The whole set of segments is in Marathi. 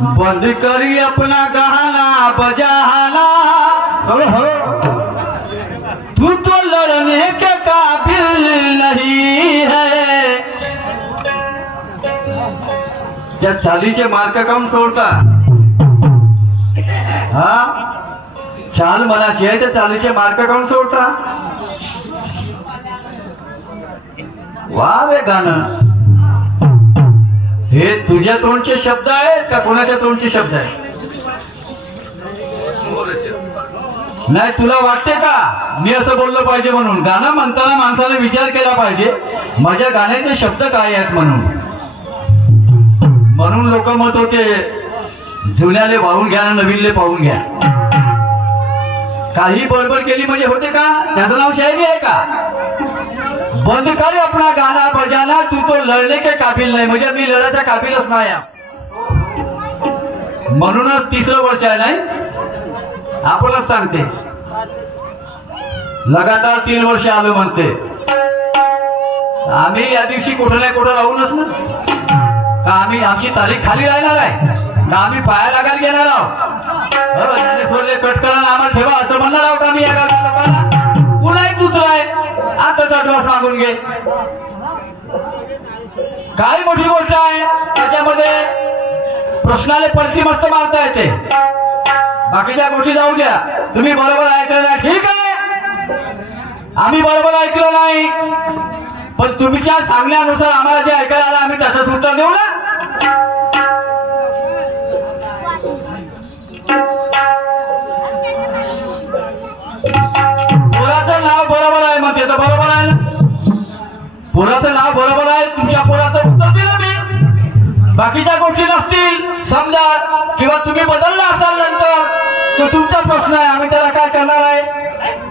बंद करी अपना गहना बजाना, तू तो लड़ने के काबिल नहीं है। जब चालीचे मार्क कम सोडता, हा चाल मनाची आहे तर चालीचे मार्क कम सोडता। वा रे गाणं, हे तुझ्या तोंडचे शब्द आहेत का कोणाच्या तोंडचे शब्द आहेत? नाही तुला वाटते का मी असं बोललो पाहिजे म्हणून? गाणं म्हणताना माणसाने विचार केला पाहिजे माझ्या गाण्याचे शब्द काय आहेत म्हणून। म्हणून लोक मत होते जुन्याले वाहून घ्या नवीनले पाहून घ्या। काही बडबड केली म्हणजे होते का? त्याचं नाव शायरी आहे का? बंद कर अपना गाना बजाना, तू तो लढणे के काबिल नाही, म्हणजे मी लढायच्या काबिलच नाही। म्हणूनच तिसरं वर्ष आहे नाही आपणच सांगते, लगातार 3 वर्ष आलो म्हणते। आम्ही या दिवशी कुठं नाही कुठं राहूनच ना का आम्ही आमची तारीख खाली राहणार आहे का आम्ही पाया लागायला घेणार आहोत? ज्ञानेश्वरले कट करा आम्हाला ठेवा असं म्हणणार आहोत आम्ही या गावच्या लोकांना? पुन्हा एक दुसरं आहे आताच ऍडव्हान्स मागून घे। काय मोठी गोष्ट आहे त्याच्यामध्ये, प्रश्नाले पलटी मस्त मारता येते, बाकीच्या गोष्टी जाऊ द्या। तुम्ही बरोबर ऐकलं नाही ठीक आहे, आम्ही बरोबर ऐकलं नाही, पण तुमच्या सांगण्यानुसार आम्हाला जे ऐकायला आलं आम्ही त्याचंच उत्तर देऊ ना। पोराचं नाव बरोबर आहे म्हणते तर बरोबर आहे ना, पोराचं नाव बरोबर आहे, तुमच्या पोराचं उत्तर दिलं मी। बाकीच्या गोष्टी नसतील समजा किंवा तुम्ही बदलला असाल नंतर तो तुमचा प्रश्न आहे, आम्ही त्याला काय करणार आहे?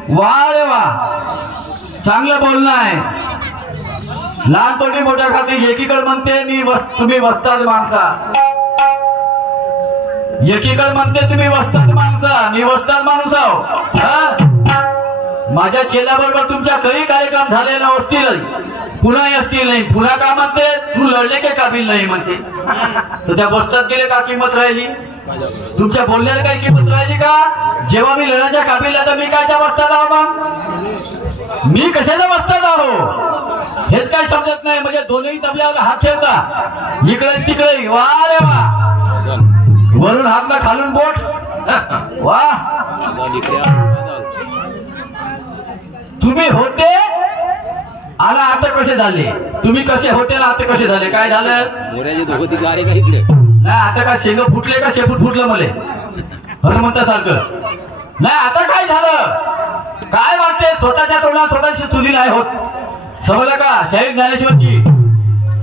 वा रे वा, चांगलं बोलणं आहे। लहान तोंडी मोठ्या खाती एकीकडे म्हणते तुम्ही वस्ताद माणसा, एकीकडे म्हणते तुम्ही वस्ताद माणसा, मी वस्ताद माणूस आहो। माझ्या चेल्याबरोबर तुमच्या काही कार्यक्रम झालेला असतील पुन्हा असतील नाही, पुन्हा का म्हणते तू लढणे के काबिल नाही म्हणते, तर त्या वस्ताद दिले का किंमत राहिली? तुमच्या बोलण्याला काही किंमत राहिली का? जेव्हा मी लढण्याच्या काबिल आहे तर मी कायच्या वस्ताद आहो? मग मी कशाचा वस्ताद आहो हेच काय समजत नाही। म्हणजे दोन्ही तबल्यावर हात ठेवता इकडे तिकडे, वा रे वा, वरून हातला खालून बोट, वा। तुम्ही होते आणि आता कसे झाले? तुम्ही कसे होते आता कसे झाले? काय झालं? नाही आता काय शेंग फुटले का शेपूट फुटलं मले हनुमंतासारखं? नाही आता काय झालं? काय वाटते स्वतःच्या तोंडात स्वतःची तुझी नाही होत, समजलं का? शाहीर ज्ञानेश्वरची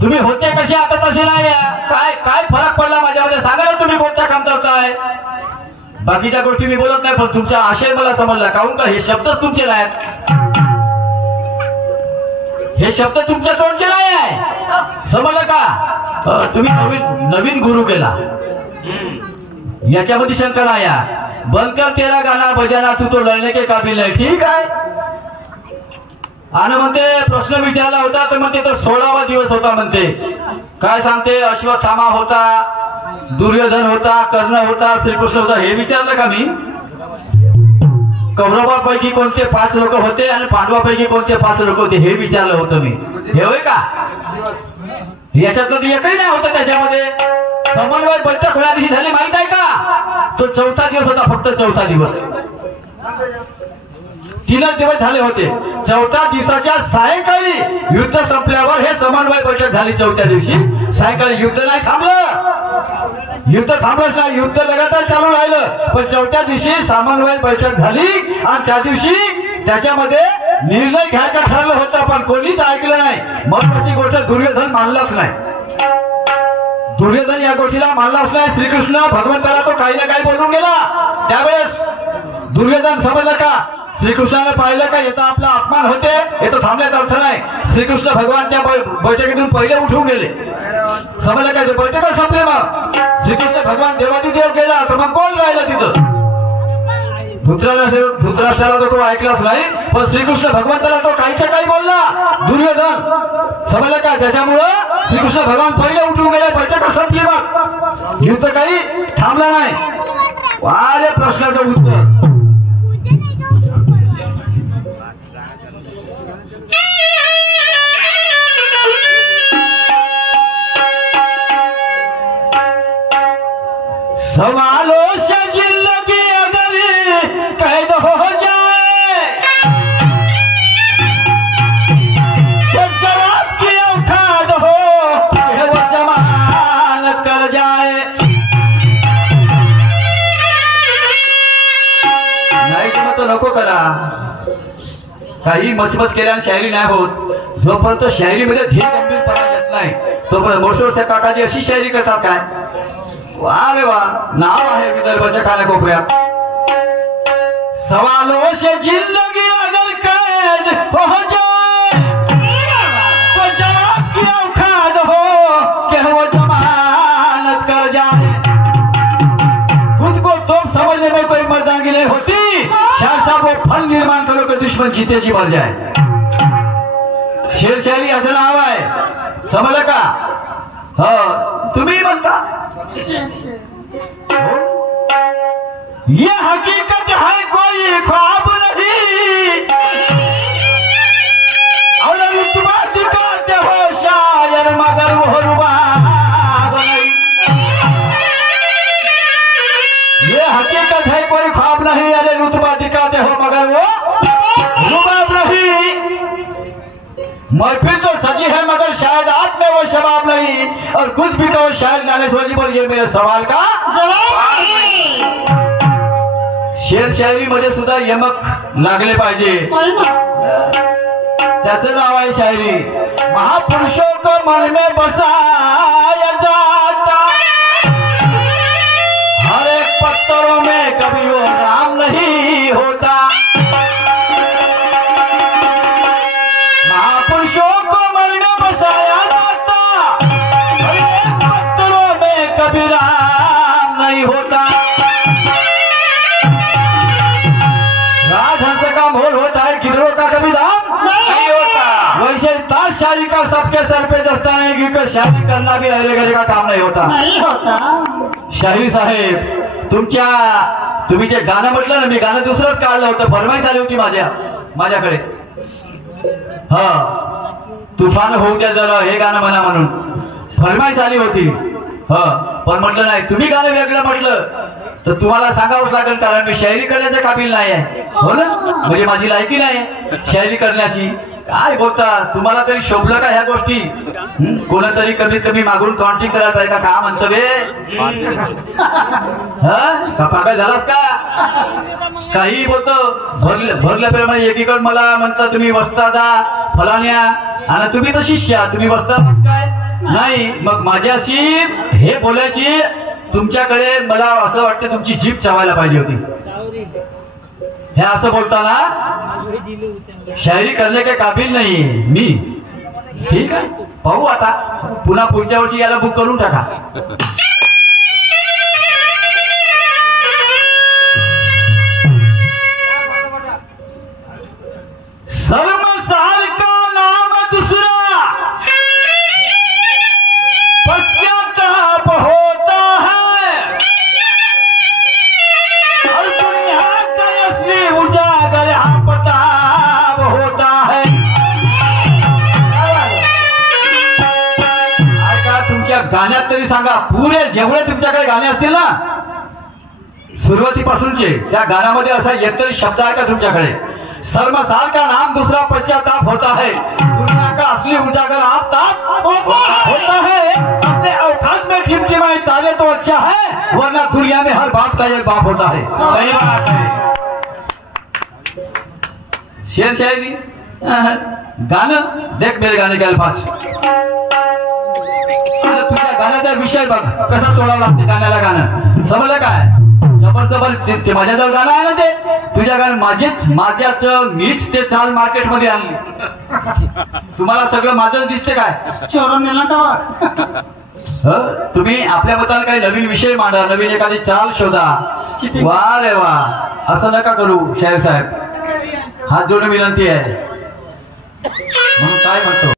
तुम्ही होते कसे आता तसे नाही। काय काय फरक पडला माझ्यामध्ये सांगा ना, तुम्ही कोणत्या कामतावताय? बाकीच्या गोष्टी मी बोलत नाही, पण तुमचा आशय मला समजला, काहून का हे शब्दच तुमचे नाहीत, हे शब्द तुमच्या तोंडचे नाही आहे, समजलं का? तुम्ही नवीन गुरु केला याच्यामध्ये शंका नाही आहे। बंद कर तेरा गाना बजाना, तू तो लढणे के काबिल नाही, ठीक आहे। आणि म्हणते प्रश्न विचारला होता तर म्हणते तो 16वा दिवस होता म्हणते, काय सांगते? अश्वत्थामा होता, दुर्योधन होता, कर्ण होता, श्रीकृष्ण होता, हे विचारलं का मी? कौरवापैकी कोणते 5 लोक होते आणि पांडवापैकी कोणते 5 लोक होते हे विचारलं होतं मी, हे होय का? याच्यातलं एकही नाही होतं त्याच्यामध्ये। समन्वय बैठक कोणा दिवशी झाली माहित आहे का? तो 4था दिवस होता, फक्त 4था दिवस, 3च दिवस झाले होते। 4थ्या दिवसाच्या सायंकाळी युद्ध संपल्यावर हे समन्वय बैठक झाली। 4थ्या दिवशी सायंकाळी युद्ध नाही थांबलं, युद्ध थांबलंच नाही, युद्ध लगातार चालू राहिलं, पण 4थ्या दिवशी समन्वय बैठक झाली आणि त्या दिवशी त्याच्यामध्ये निर्णय घ्यायचा ठरलं होतं, पण कोणीच ऐकलं नाही। महत्वाची गोष्ट दुर्योधन मानलाच नाही, दुर्योधन या गोष्टीला मानलाच नाही। श्रीकृष्ण भगवंताला तो काही ना काही बोलून गेला, त्यावेळेस दुर्योधन समजलं का? श्रीकृष्णाने पाहिलं का येतं आपला अपमान होते, येतं थांबण्याचा अर्थ नाही। श्रीकृष्ण भगवान त्या बैठकीतून पहिले उठून गेले, समजलं का? बैठक संपले, मग श्रीकृष्ण भगवान देवादिदेव गेला तर मग कोण राहिलं तिथं? धृतराष्ट्राला तो ऐकलाच नाही, पण श्रीकृष्ण भगवंताला तो काहीच्या काही बोलला. दुर्योधन समजलं का? त्याच्यामुळं श्रीकृष्ण भगवान पहिले उठून गेले, बैठक संपली. मग युद्ध काही थांबला नाही. वाले प्रश्नाचं उत्तर सवालों से जिंदगी अगर कैद हो जाए तो जवाब की औकात हो कि वो जमानत कर जाए. नाही की मग तो नको करा. काही मचमच केल्याने शायरी नाही होत. जोपर्यंत शायरीमध्ये धीर गंभीरपणा येत नाही तोपर्यंत मोरशोर काकाजी अशी शायरी करतात काय. वाह रे वाह, नाव आहे विदर्भाच्या कानाकोपऱ्यात. सवालों से जिंदगी अगर कैद हो जाए तो जवाब की औकात हो कि वो जमानत कर जाए. खुद को तोप समझने में कोई मर्दानगी नहीं होती. शायर साहब वो फल निर्माण करो कि दुश्मन जीते जी मर जाए. शेर शायरी असं नाव आहे, समजलं का? हो, तुम्ही म्हणता ये हकीकत है कोई ख्वाब नहीं और रुतबा दिखाते हो शायर मगर वो रुबाब नहीं. ये हकीकत है कोई ख्वाब नहीं, अरे रुतबा दिखाते हो मगर वो रुबाब नहीं. महफिल तो सजी है मगर शायद आप में वो शबाब नहीं, और कुछ भी कहो शायद नालेश्वरी बोल. ये मेरे सवाल का जवाब नहीं. शेर शायरी मध्ये सुद्धा यमक लागले पाहिजे. त्याचं नाव आहे शायरी. महापुरुषों को मन में बसाया जाता, हर एक पत्थरों में कभी वो राम नहीं होता. महापुरुषों को मन में बसाया जाता, हर एक पत्थरों में कभी राम नहीं होता. राजहंस का मोल होता है, किधरों का कभी दाम नहीं होता. वैसे ताश शायरी का सबके सर पे दस्ता नहीं, क्योंकि शायरी करना भी हरे घरे का काम नहीं होता. शाहीर साहेब, तुम्ही जे गाणं म्हटलं ना, मी गाणं दुसरंच काढलं होतं. फरमाईश आली होती माझ्याकडे. हा, तुफान होऊ द्या जरा हे गाणं म्हणा म्हणून फरमाईश आली होती. हा, पण म्हटलं नाही, तुम्ही गाणं वेगळं म्हटलं तर तुम्हाला सांगावंच लागेल, कारण मी शायरी करण्याचे काबिल नाही आहे. हो ना, म्हणजे माझी लायकी नाही शायरी करण्याची. काय बोलता, तुम्हाला तरी शोभलं का ह्या गोष्टी? कोणतरी कमीत कमी मागून काउंटिंग करायला पाहिजे का म्हणतो बे? का पागल झालास का? काही बोलतो भरल्या पेरमध्ये एकीकडे मला म्हणता तुम्ही वस्तादा फलाण्या, आणि तुम्ही तर शिष्या, तुम्ही वस्ताद काय नाही. मग माझ्याशी हे बोलायची तुमच्याकडे मला असं वाटतं तुमची जीभ चावायला पाहिजे होती. हे असं बोलताना शायरी करणे काही काबिल नाहीये मी. ठीक आहे, पाहू आता. पुन्हा पुढच्या वर्षी याला बुक करून टाका. शर्मसार का नाम दूसरा पश्चाताप होता है, और दुनिया का असली उजागर आपताप होता है. ऐका, तुमच्या गाण्यात तरी सांगा, पुरे जेवढे तुमच्याकडे गाणे असतील ना सुरुवातीपासूनचे, त्या गाण्यामध्ये असा एक तरी शब्द आहे का तुमच्याकडे? शर्मसार का नाम दूसरा पश्चाताप होता है, दुनिया का असली उजागर आपताप होता है. अपने औकात में टिमटिमाए ताले तो अच्छा है, वरना दुनिया में हर बाप का एक बाप होता है. सही बात है. शेर शायरी गाणं देख, मेरे गाणे के अल्फाज. तुझ्या गाण्याचा विषय बघ कसा तोडावा लागते गाण्याला. गाणं समजलं काय? जबर ते माझ्याजवळ गाणं आहे ना, ते तुझ्या गाणं माझ्याच मीच ते चाल मार्केट मध्ये आणली. तुम्हाला सगळं माझंच दिसते काय? चोरून नेला तुम्ही आपल्या मताने काही नवीन विषय मांडा, नवीन एखादी चाल शोधा. वा रे वा, असं नका करू शाहीर साहेब, हात जोडून विनंती आहे. म्हणून काय म्हणतो